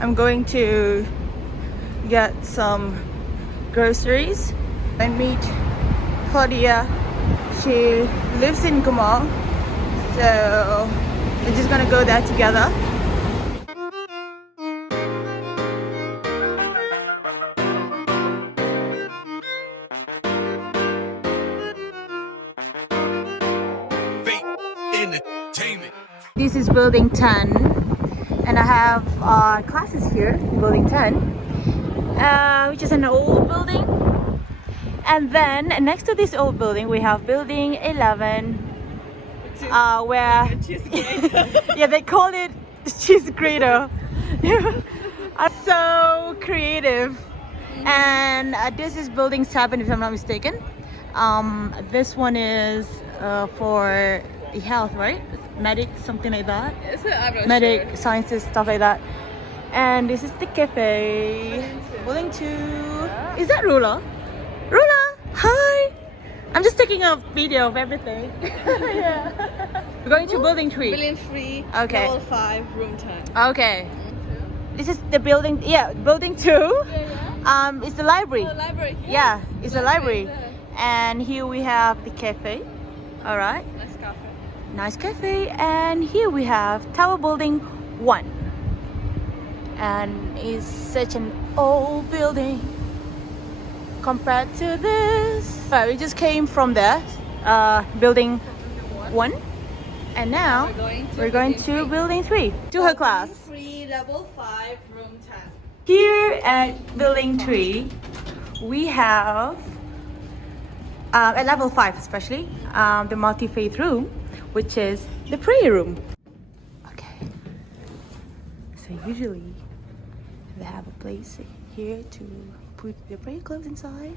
I'm going to get some groceries and meet Claudia. She lives in Gamal, so we're just gonna go there together. This is building 10 and I have classes here in building 10, which is an old building, and then next to this old building we have building 11, where yeah, they call it cheese grater. So creative. And this is building 7 if I'm not mistaken. This one is for health, right? Medic, something like that. I'm not Medic, sure. sciences, stuff like that. And this is the cafe. Building 2. Yeah. Is that Rula? Rula, hi! I'm just taking a video of everything. Yeah. We're going to building 3. Building 3, Okay. level 5, room 10. Okay. This is the building, yeah, building 2. Yeah. It's the library. Oh, library. Yes. Yeah, it's a library. There. And here we have the cafe. All right. Nice cafe. Nice cafe. And here we have Tower Building 1. And it's such an old building compared to this. Right, we just came from there, building 1. And now we're going to building 3 to her class. Building 3, level 5, room 10. Here at building 3, we have, at level 5 especially, the multi-faith room, which is the prayer room. Okay, so usually they have a place here to put the prayer clothes inside,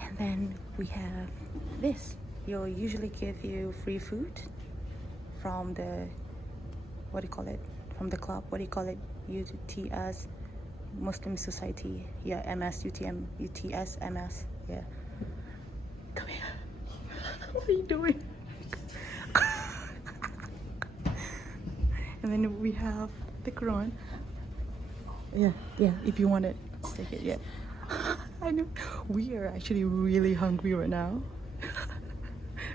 and then we have this. They'll usually give you free food from the, what do you call it, from the club, what do you call it, UTS, Muslim Society, yeah, MS, UTM, UTS, MS, yeah. Come here. What are you doing? And then we have the Quran. Yeah, if you want it, let's take it, yeah. I know, we are actually really hungry right now.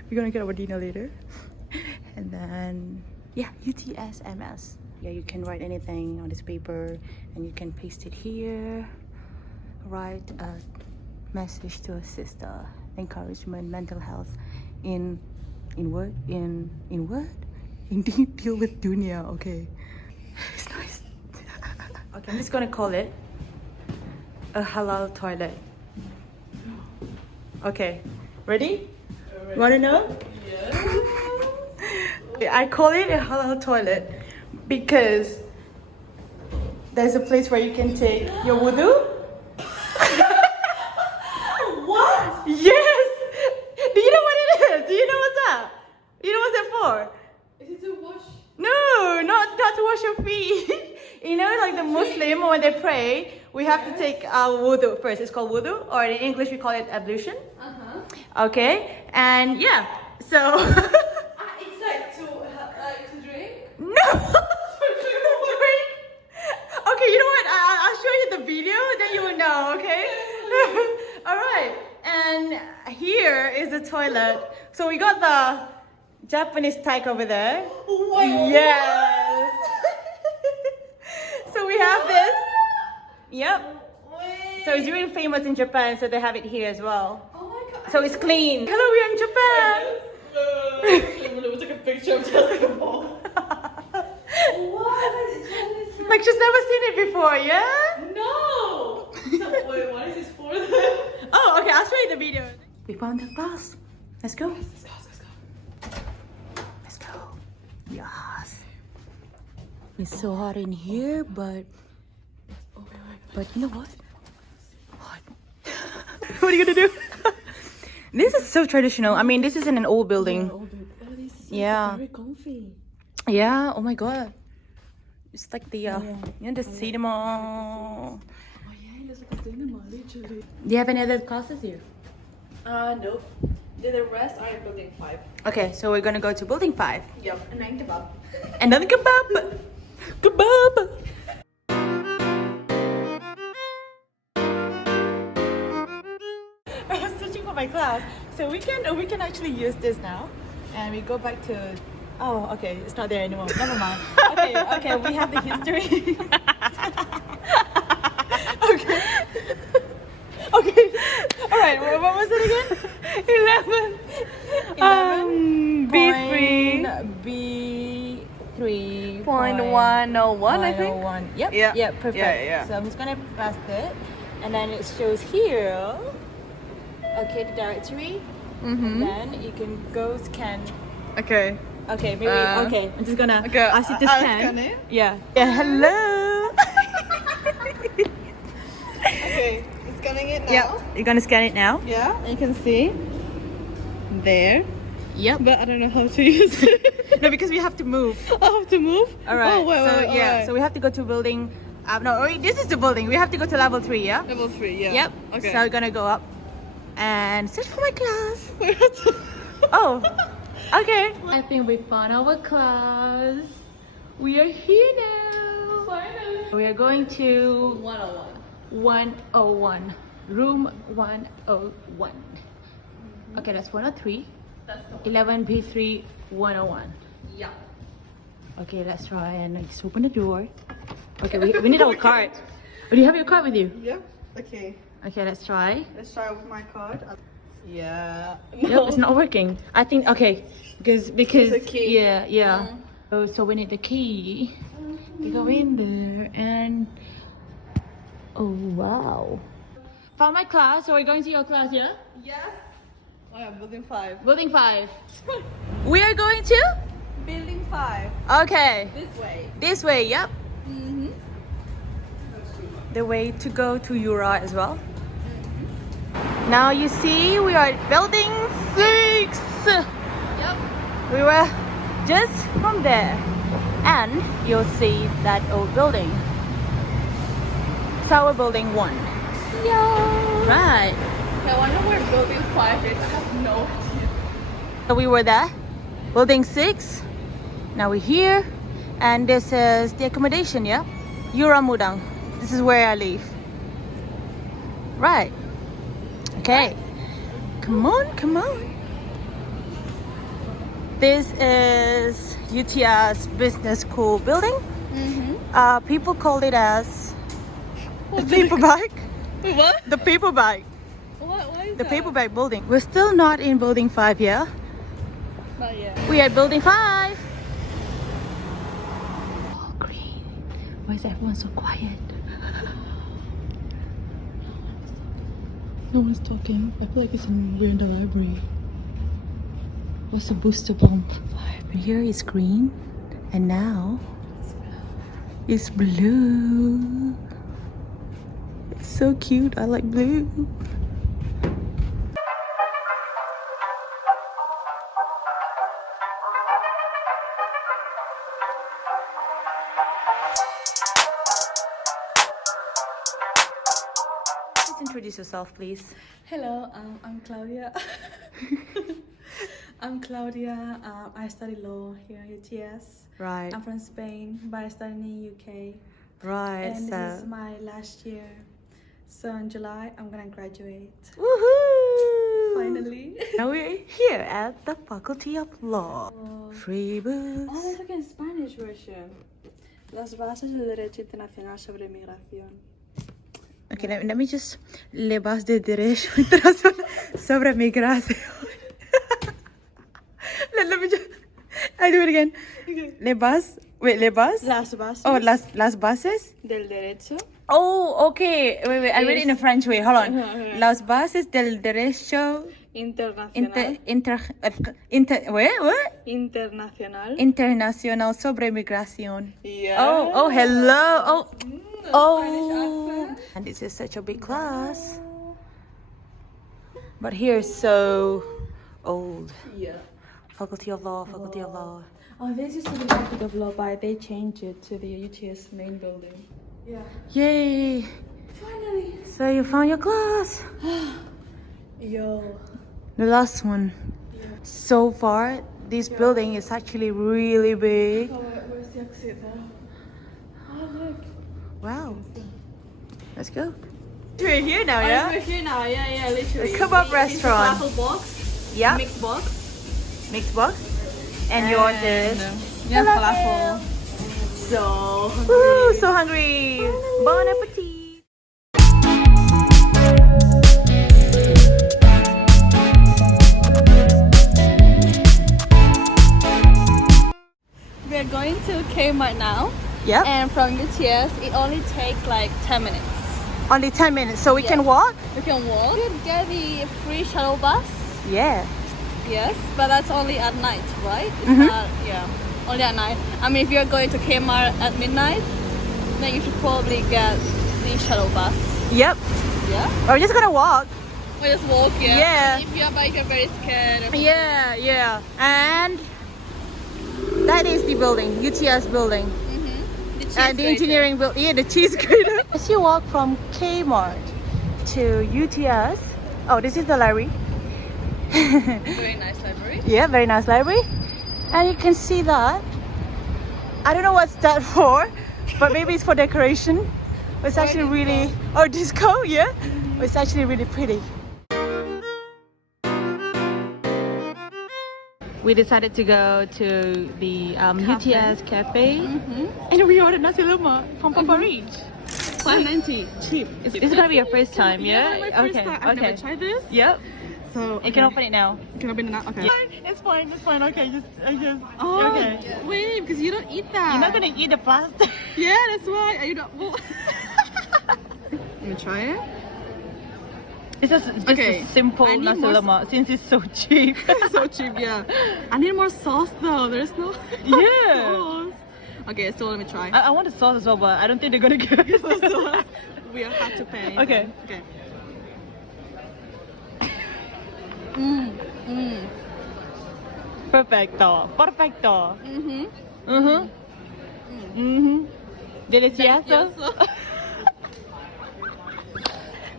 We're gonna get our dinner later. And then, yeah, UTS, MS. Yeah, you can write anything on this paper and you can paste it here. Write a message to a sister, encouragement, mental health in word, in deal with dunya. Okay, it's nice. Okay, I'm just gonna call it a halal toilet. Okay, ready? You wanna know? Yeah. I call it a halal toilet because there's a place where you can take your wudu. What? Yes! Do you know what it is? Do you know what's that? You know what's that for? Is it to wash? No, not to wash your feet. You know, like the Muslim, when they pray, we have to take our wudu first. It's called wudu, or in English we call it ablution. Okay, and yeah, so... It's like to drink? No! Drink. Okay, you know what? I'll show you the video, then you will know, okay? Alright, and here is the toilet. So we got the Japanese type over there. Wait, yes! So we have this. Yep. Wait. So it's really famous in Japan, so they have it here as well. Oh my god. So it's clean. Hello, we're in Japan! I'm gonna take a picture of just the ball. What? Like she's never seen it before, yeah? No! So, wait, what is this for then? Oh, okay, I'll show you the video. We found the class. Let's go. Let's go. Let's go. Yes. It's so hot in here, but you know what? What? What are you gonna do? This is so traditional. I mean, this is in an old building. Yeah. Very comfy. Yeah. Oh my god. It's like the you know, the cinema. Oh yeah, there's like a cinema literally. Do you have any other classes here? Nope. The rest are in building 5. Okay, so we're gonna go to building 5. Yep. And then kebab. Another kebab. Kebab. my class. So we can actually use this now, and we go back to. Oh, okay, it's not there anymore. Never mind. Okay, we have the history. Okay. Okay. All right. What was it again? 11. B3. Point 101, I think. 101. Yep. Yeah. Yeah. Perfect. Yeah. So I'm just gonna press it, and then it shows here. Okay, the directory. Mm-hmm. Then you can go scan. Okay. Okay, maybe. Okay, I'm just gonna Okay, ask you to I'll scan. scan it. Yeah. Yeah. Hello. Okay, it's scanning it now. Yep. You're gonna scan it now. Yeah, and you can see there. Yep. But I don't know how to use it. No, because we have to move. I have to move? All right. Oh, wait, so wait, yeah. alright. So we have to go to building. No, wait, this is the building. We have to go to level 3. Yeah. Level 3, yeah. Yep. Okay. So we're gonna go up and search for my class. Where is it? Oh. Okay. I think we found our class. We are here now. Finally. We are going to 101. 101. Room 101. Okay, that's 103. That's the 11B3 101. Yeah. Okay, let's try and just open the door. Okay, we need our card. Do you have your card with you? Yep. Okay. Okay, let's try. Let's try with my card. Yeah. Nope, it's not working. I think okay, because It's a key. yeah. So we need the key. We go in there and oh wow. Found my class. So we're going to your class, yeah? Yes. Oh yeah, building 5. Building 5. We are going to. Building 5. Okay. This way. This way. Yep. Mm-hmm. The way to go to Yura as well. Now you see we are at building 6. Yep. We were just from there, and you'll see that old building. It's our building 1. Yeah. Right. I wonder where building 5 is. I have no idea. So we were there, building 6. Now we're here, and this is the accommodation, yeah? Yura Mudang. This is where I live. Right. Okay. Come on. This is UTS Business School building. Mm-hmm. People call it as the paper bag. What? The paper bag. What is The that? paper bag building. We're still not in building 5 yet. Not yet. We are at building 5. Oh, green. Why is everyone so quiet? No one's talking. I feel like it's we're in the library. What's the booster bomb? Here is green, and now it's blue. It's so cute. I like blue. Please introduce yourself, please. Hello, I'm Claudia. I'm Claudia. I study law here at UTS. Right. I'm from Spain, but I study in the UK. Right. And So. this is my last year. So in July, I'm gonna graduate. Woohoo! Finally. Now we're here at the Faculty of Law. Oh, Free books. there's like a Spanish version. Las bases del derecho internacional sobre migración. Okay, let me just. Le base de derecho internacional sobre migración. let me just. I do it again. Le base. Wait, le base? Las bases Oh, las bases? del derecho. Oh, okay. Wait. I read it in a French way. Hold on. Okay. Las bases del derecho. Internacional. What? Internacional. Internacional sobre migración. Yeah. Oh, hello. Spanish Oh. accent. And this is such a big class. But here is so old. Yeah. Faculty of Law, Faculty of Law. Oh, this is to the Faculty of Law, but they changed it to the UTS main building. Yeah. Yay! Finally. So you found your class. Yo. The last one. Yeah. So far, this building is actually really big. Oh, where's the exit now? Oh, look. Wow. Let's go. We're here now, Oh, yeah? we're here now. Yeah, literally. A kebab restaurant. It's a falafel box. Yeah. Mixed box. Mixed box. And yours is? Yeah, falafel. So hungry. Woo, so hungry. Bon appetit. We're going to Kmart now. Yep. And from UTS, it only takes like 10 minutes. Only 10 minutes, so we can walk? You can walk. You can get the free shuttle bus. Yeah. Yes, but that's only at night, right? It's Mhm. not, yeah, only at night. I mean, if you're going to Kmart at midnight, then you should probably get the shuttle bus. Yep. Yeah? We're just gonna walk. We just walk, yeah. Yeah. If you're like you're very scared. Yeah. And that is the building, UTS building. The The engineering building, yeah, the cheese grater. As you walk from Kmart to UTS, oh, this is the library. Very nice library. Yeah, very nice library. And you can see that. I don't know what's that for, but maybe it's for decoration. It's actually really, or disco, yeah. It's actually really pretty. We decided to go to the UTS Cafe, and we ordered nasi lemak from Papa Reach. $5.90. Cheap. This is gonna be your first time, yeah? My first time. I've never tried this. Yep. So You can open it now. Can I open it now? Okay. It's fine. Okay, just. Oh, Okay. wait, because you don't eat that. You're not gonna eat the plastic. Yeah, that's why. You don't. Well. Let me try it. It's just Okay, a simple I need nasi more lemak since it's so cheap. So cheap, yeah. I need more sauce though. There's no Yeah. sauce. Okay, so let me try. I want the sauce as well, but I don't think they're gonna give us the sauce. We have to pay. Okay. Okay. Perfecto. Delicioso.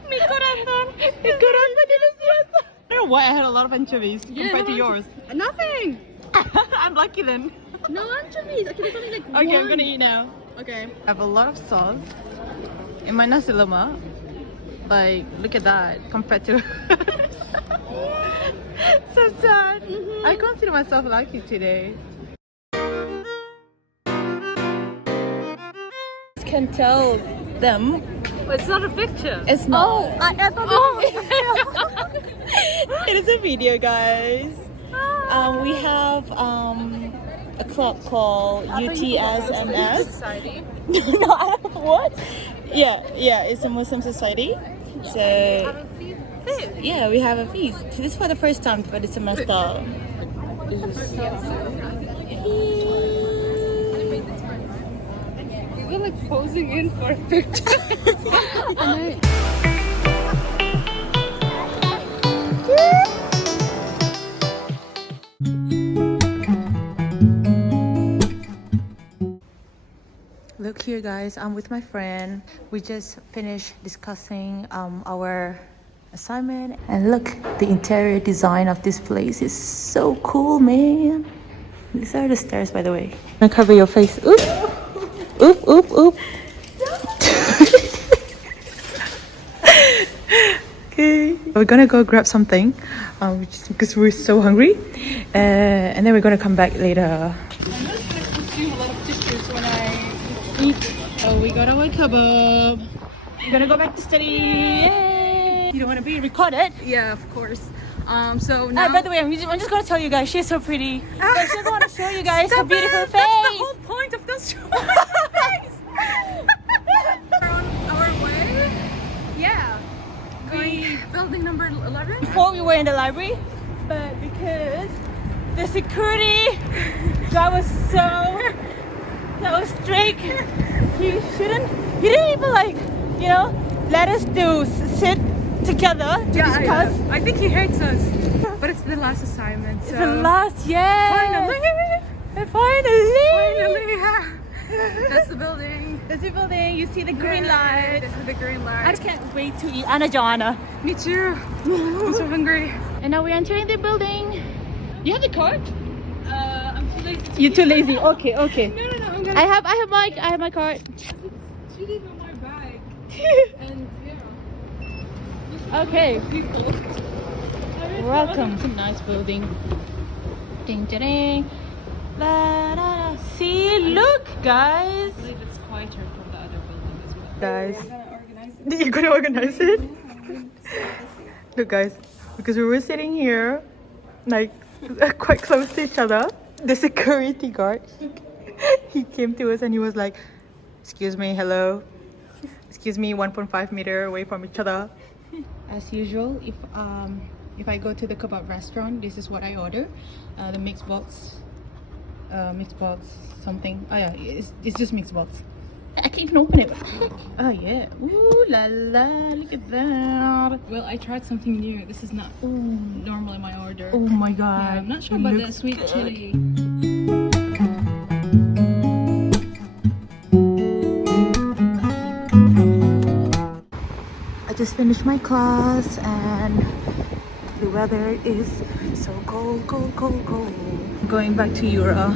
Mi corazón delicioso. I don't know why I had a lot of anchovies compared to yours. Nothing. I'm lucky then. No anchovies. Okay, there's only like one. Okay, I'm gonna eat now. Okay. I have a lot of sauce in my nasi lemak. Like, look at that compared to. So sad. I consider myself lucky today. Can tell them. It's not a picture. It's not. Oh, I thought it is a video, guys. We have a club called UTSMS. Society. No, I don't know what. Yeah, it's a Muslim society. So yeah, we have a feast. This is for the first time for the semester. We're like posing in for a picture. Look here, guys. I'm with my friend. We just finished discussing our assignment, and look, the interior design of this place is so cool, man. These are the stairs, by the way. I'm gonna cover your face. Oop, oop. Okay, we're gonna go grab something, because we're so hungry, and then we're gonna come back later. I'm just gonna consume a lot of tissues when I eat. Oh, we got our kebab. We're gonna go back to study. Yay! You don't want to be recorded. Yeah, of course. So now. By the way, I'm just gonna tell you guys, she's so pretty. But she doesn't want to show you guys her beautiful face. That's the whole point of this show. We're on our way. Yeah. Going building number 11. Before we were in the library, but because the security guy was so strict, he didn't even let us sit together to discuss. I think he hates us. But it's the last assignment. So. It's the last, yeah. Finally. Yeah. That's the building. That's the building. You see the green light. This is the green light. I just can't wait to eat Anna Joanna. Me too. I'm so hungry. And now we're entering the building. You have the card? I'm too lazy. You're too lazy. Okay. No, I'm gonna. I have my card. It's cheating on my bag. And yeah. Okay, People. welcome. It's a nice building. Ding ding ding. La, la, la. See, look, guys. I believe it's quieter from the other building as well. Guys, Organize it. you're gonna organize it? Look, guys, because we were sitting here, like quite close to each other. The security guard, he came to us and he was like, "Excuse me, hello. Excuse me, 1.5 meter away from each other." As usual, if I go to the kebab restaurant, this is what I order: the mixed box something. Oh yeah, it's just mixed box. I can't even open it. What the heck? Oh yeah. Ooh la la, look at that. Well, I tried something new. This is not normally my order. Oh my Yeah, god. I'm not sure It about the looks sweet good. chili. I just finished my class and the weather is so cold. Going back to Euro.